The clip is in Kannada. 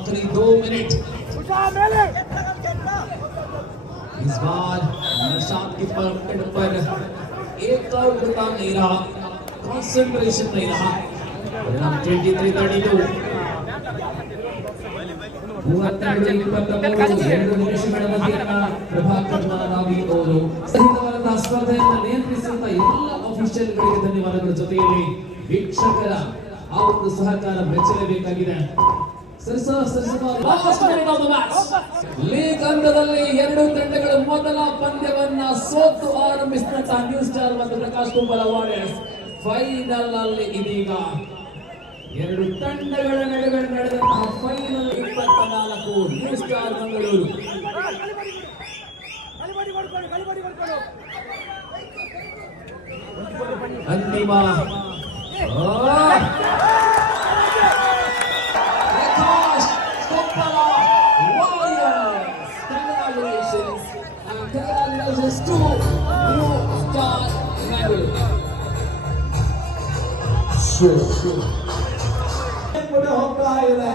आखिरी 2 मिनट इस बार निशांत की पकड़ पर एकाग्रता नहीं रहा, कंसंट्रेशन नहीं रहा। 23-32 ಸ್ಪರ್ಧೆಯನ್ನು ನಿಯಂತ್ರಿಸಿದ ಎಲ್ಲ ಅಫಿಷಿಯಲ್ಗಳಿಗೆ ಧನ್ಯವಾದಗಳು. ಜೊತೆಯಲ್ಲಿ ವೀಕ್ಷಕರ ಆ ಒಂದು ಸಹಕಾರ ಮೆಚ್ಚಲೇಬೇಕಾಗಿದೆ. ಲೀಗ್ ಹಂತದಲ್ಲಿ ಎರಡು ತಂಡಗಳು ಮೊದಲ ಪಂದ್ಯವನ್ನ ಸೋತು ಆರಂಭಿಸಿದಂತಹ ನ್ಯೂ ಸ್ಟಾರ್ ಮತ್ತು ಪ್ರಕಾಶ್ ಕುಂಬಳ ವಾರಿಯರ್ಸ್ ಫೈನಲ್ ಅಲ್ಲಿ ಇದೀಗ ಎರಡು ತಂಡಗಳ ನಡುವೆ ನಡೆದಂತಹ ಫೈನಲ್ 24 ನ್ಯೂ ಸ್ಟಾರ್ ಮಂಗಳೂರು ಅಂತಿಮ ಹೋಗ್ತಾ ಇದೆ.